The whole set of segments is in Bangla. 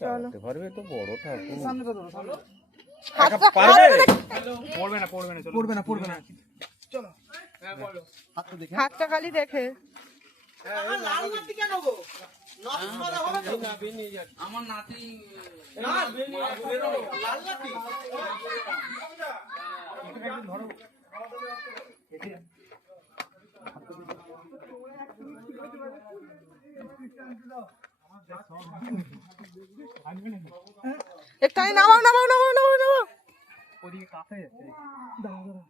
চালাতে পারবে তো বড় ঠাকুর। সামনে তো ধরো, সামনে। পড়বে না চলো। হ্যাঁ বলো। হাতটা দেখে হাতটা খালি দেখে। আমার লাল নাতি কেন গো? নাতি সাদা হবে তো? আমার নাতি না, লাল নাতি। একটাই নামাও নামাও নামাও নামাও নামাও। ওদিকে কাছে যাচ্ছে। দাঁড়া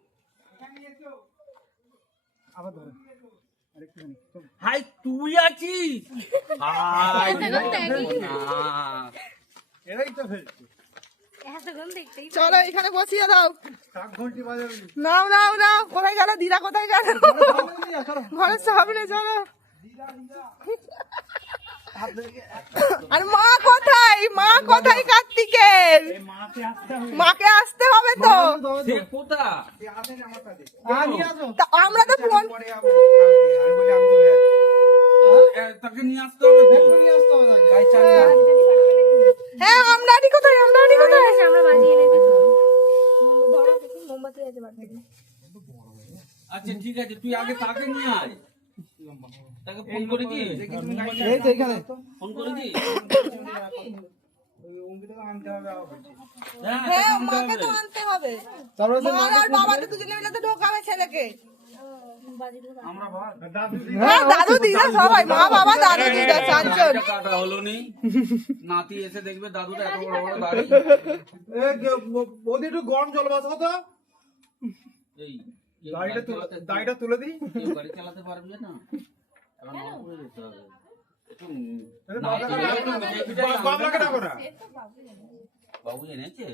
আবার ধরো আরেকটুখানি চলো। হাই তুই আছিস? হাই না এরাই তো ফেলছে। চলো এখানে বসিয়ে দাও। কাক ঘন্টি বাজাবে। নাও নাও নাও। কোথায় গেল দিদা, কোথায় গেল? ঘরের সামনে চলো। আর মা কোথায়? মা কোথায় কার্তিকের? মাকে আসতে হবে তো। সে কোথা? তা আমরা তো ফোন তাকে নিয়ে আসতে হবে তো। হ্যাঁ আমরাটি কোথায়? আমরাটি কোথায়? আচ্ছা ঠিক আছে, তুই আগে তাকে নিয়ে আয়। তাকে ফোন করে কি? এই তো এখানে ফোন করে কি? হ্যাঁ মাকে তো আনতে হবে। তারপরে মা আর বাবা তো দুজনে মিলে তো ঢোকাবে ছেলেকে। আমরা ভাগ। হ্যাঁ দাদু দিদা সবাই, মা বাবা দাদু দিদা চারজন। একটা কাটা হলো নি। নাতি এসে দেখবে দাদুর এত বড় বড় দাড়ি। বৌদি একটু গরম জল বাঁচাবো তো। এই দাড়িটা তুলে দিই। কেউ গাড়ি চালাতে পারবে না। এখন নরপুরে যেতে হবে। একটু বাবলাকে ডাকো না। বাবু এনেছে?